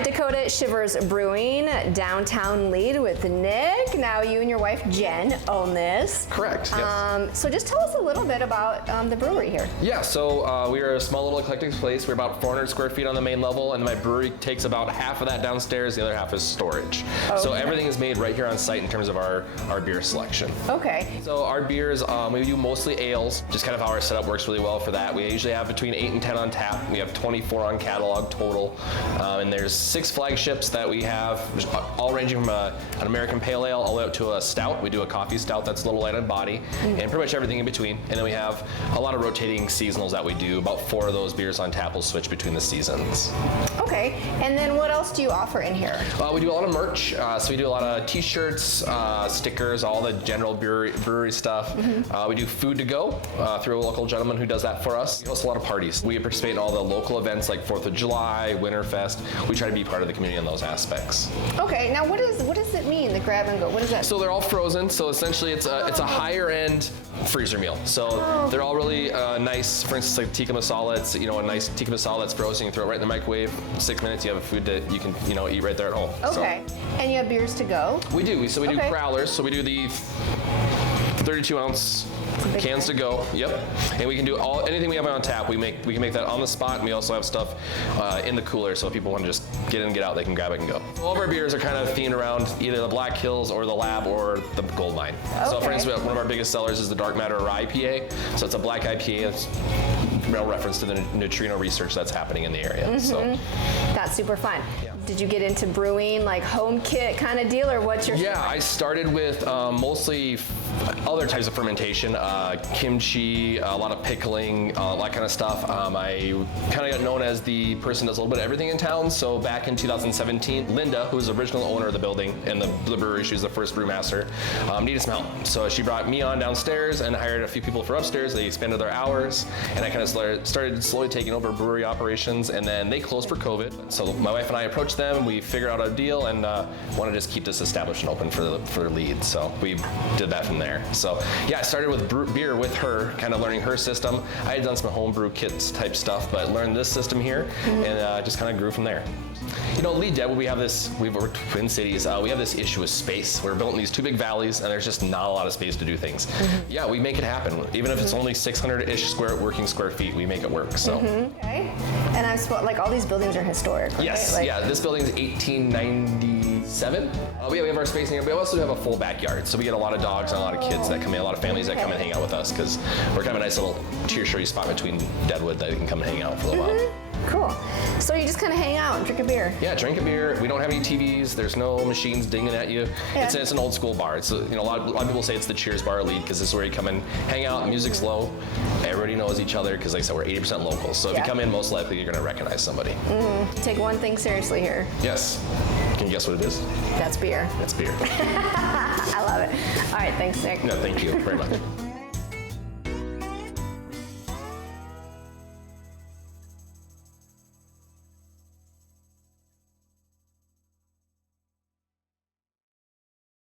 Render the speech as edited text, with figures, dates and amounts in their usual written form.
right, Dakota, Shivers Brewing, downtown lead with Nick. Now you and your wife Jen own this. Correct, yes. So just tell us a little bit about the brewery here. Yeah, so we are a small little eclectic place. We're about 400 square feet on the main level, and my brewery takes about half of that downstairs, the other half is storage. Okay. So everything is made right here on site in terms of our beer selection. Okay. So our beers, we do mostly ales, just kind of how our setup works really well for that. We usually have between 8 and 10 on tap. We have 24 on catalog total, and there's 6 flagships that we have, all ranging from an American Pale Ale all the way up to a stout. We do a coffee stout that's a little light on body, and pretty much everything in between. And then we have a lot of rotating seasonals that we do. About 4 of those beers on tap will switch between the seasons. Okay, and then what else do you offer in here? We do a lot of merch, so we do a lot of t-shirts, stickers, all the general brewery stuff. We do food to go through a local gentleman who does that for us. We host a lot of parties. We participate in all the local events like 4th of July, Winterfest. We try to be part of the community in those aspects. Okay, now what does it mean, the grab and go? What is that? So they're all frozen, so essentially it's a higher end freezer meal. So they're all really nice. For instance, like tikka masala, it's a nice tikka masala that's frozen. You throw it right in the microwave, 6 minutes, you have a food that you can eat right there at home. Okay, and you have beers to go? We do, so we do growlers, so we do the 32 ounce cans to go. Yep. And we can do anything we have on tap. We can make that on the spot, and we also have stuff in the cooler, so if people want to just get in and get out, they can grab it and go. All of our beers are kind of themed around either the Black Hills or the Lab or the Gold Mine. Okay. So for instance, one of our biggest sellers is the Dark Matter IPA. So it's a black IPA. It's real reference to the neutrino research that's happening in the area. So that's super fun. Yeah. Did you get into brewing, like home kit kind of deal, or what's your story? I started with mostly other types of fermentation, kimchi, a lot of pickling, that kind of stuff. I kind of got known as the person that does a little bit of everything in town. So back in 2017, Linda, who was the original owner of the building and the brewery, she was the first brewmaster, needed some help. So she brought me on downstairs and hired a few people for upstairs. They expanded their hours, and I kind of started slowly taking over brewery operations, and then they closed for COVID. So my wife and I approached them, we figured out a deal, and want to just keep this established and open for leads. So we did that from there. So yeah, I started with beer with her, kind of learning her system. I had done some homebrew kits type stuff, but learned this system here, and just kind of grew from there. Lee Deadwood, we're Twin Cities, we have this issue with space. We're built in these 2 big valleys, and there's just not a lot of space to do things. Yeah, we make it happen. Even if it's only 600-ish working square feet, we make it work, so. Okay, and I'm like all these buildings are historic, right? Yes, yeah, this building's 1897. We have our space in here. We also have a full backyard, so we get a lot of dogs and a lot of kids that come in, a lot of families that come and hang out with us, because we're kind of a nice little tertiary spot between Deadwood that they can come and hang out for a little while. Cool. So you just kind of hang out and drink a beer? Yeah, drink a beer. We don't have any TVs. There's no machines dinging at you. Yeah. It's an old school bar. It's a lot of people say it's the Cheers bar lead because this is where you come and hang out. Music's low. Everybody knows each other because, like I said, we're 80% local. So if you come in, most likely you're going to recognize somebody. Take one thing seriously here. Yes. Can you guess what it is? That's beer. That's beer. I love it. All right, thanks, Nick. No, thank you very much.